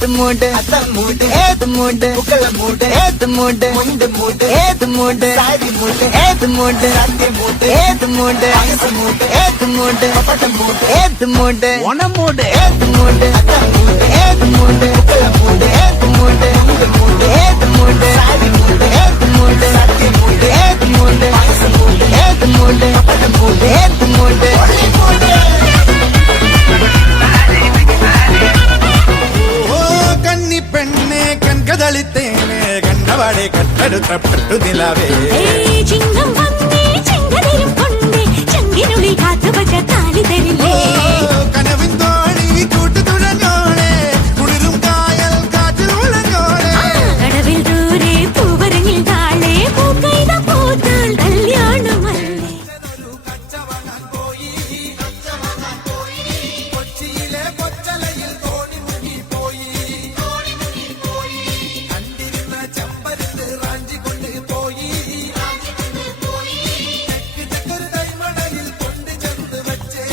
ஏத்து மூடு அசல் மூடு ஏத்து மூடு புகழ மூடு ஏத்து மூடு முண்டு மூடு ஏத்து மூடு சாதி மூடு ஏத்து மூடு சத்திய மூடு ஏத்து மூடு அகச மூடு ஏத்து மூடு பப்பட்ட மூடு ஏத்து மூடு ஒன மூடு ஏத்து மூடு அசல் மூடு ஏத்து மூடு புகழ மூடு ஏத்து மூடு முண்டு மூடு ஏத்து மூடு சாதி மூடு ஏத்து மூடு சத்திய மூடு ஏத்து மூடு அகச மூடு ஏத்து மூடு பப்பட்ட மூடு ஏத்து மூடு கன்னி பெண்ணே கண்கதளித்தேனே கண்டவாடே கட்டெடுத்தப்பட்டு நிலவே ചിങ്ങം വന്നേ ചെങ്കതിരും കൊണ്ടേ ചെങ്കിനുള്ളിൽ കാത്തു വച്ച താലി തരില്ലേ കനവിൻ തോണി കൂട്ടുതുഴഞ്ഞോളെ കുളിരും കായൽ കാറ്റിൽ ഉളഞ്ഞോളെ കടവിൽ ദൂരെ പൂവരങ്ങിൽ താഴെ പൂക്കൈത പൂത്താൽ കല്യാണമല്ലേ കൊച്ചിയിലെ കൊച്ചലയിൽ തോണി മുങ്ങിപ്പോയി കണ്ടിരുന്ന ചമ്പരത്ത് റാഞ്ചി കൊണ്ടുപോയി തെക്ക് തൈമണലിൽ കൊണ്ട് ചെന്ന് വെച്ചേ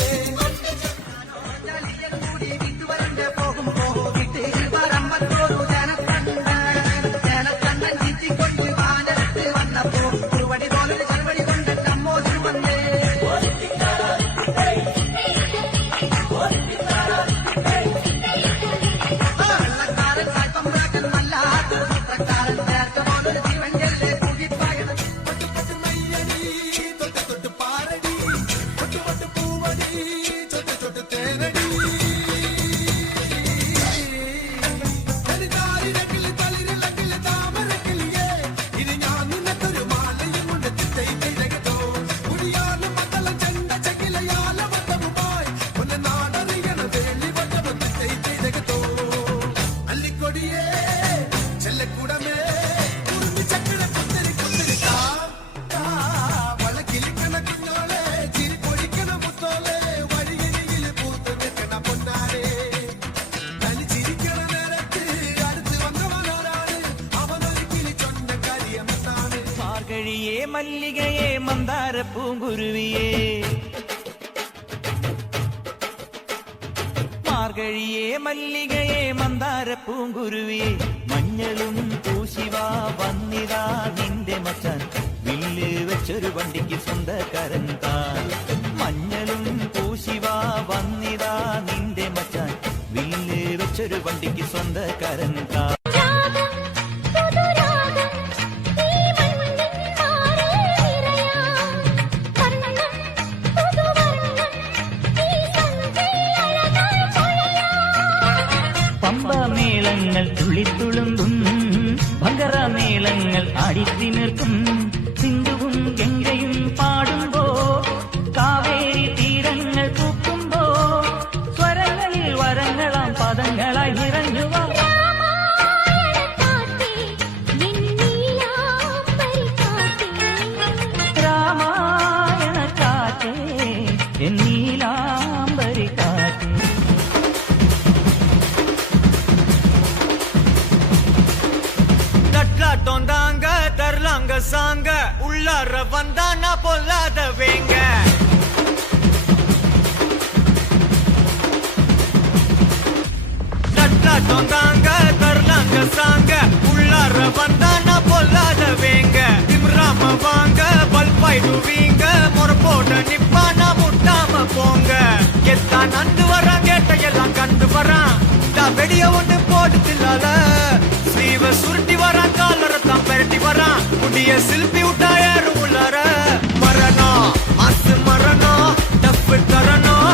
മാർഗഴിയേ മല്ലികയെ മന്ദാര പൂങ്കുരുവിയേ മാർഗഴിയേ മല്ലികയെ മന്ദാര പൂങ്കുരുവിയേ മഞ്ഞളും പൂശിവാ വന്നിതാ നിന്റെ മച്ചാൻ വില്ല് വെച്ചൊരു വണ്ടിക്ക് സ്വന്തക്കാരൻ താൻ മഞ്ഞളും പൂശിവാ വന്നിതാ നിന്റെ മച്ചാൻ വില്ല് വെച്ചൊരു വണ്ടിക്ക് സ്വന്തക്കാരൻ താൻ പമ്പമേളങ്ങൾ തുള്ളിത്തുളുമ്പും ഭങ്കരമേളങ്ങൾ ആടിത്തിമിർക്കും സിന്ധുവും ഗംഗയും പാടുമ്പോ കാവേരി തീരങ്ങൾ പൂക്കുമ്പോ സ്വരങ്ങളിൽ വരങ്ങളാം പദങ്ങളായി നിറഞ്ഞുവാ രാമായണ കാറ്റേ എന്നീലാംബരി കാറ്റേ தட்டாட்டோந்தாங்க தரலாங்க சாங்க உள்ளார வந்தானா பொல்லாத வேங்க தட்டாட்டோந்தாங்க தரலாங்க சாங்க உள்ளார வந்தானா பொல்லாத வேங்க திம்ராம வாங்க பல்பாயிடுவீங்க முறப்போட நிப்பானா முட்டாம போங்க எத்தான் நந்து வரான் கேட்டையெல்லாம் கண்டு வரான் வெடிய ஒண்ணு போடுதில்லாத ஸ்லீவ சுருட்டி வரான் காலரத்தான் பெரட்டி வரான் முடிய சில்பி விட்டா ஏறும் உள்ளார மரணம் மாசு மரணம் டப்பு தரணும்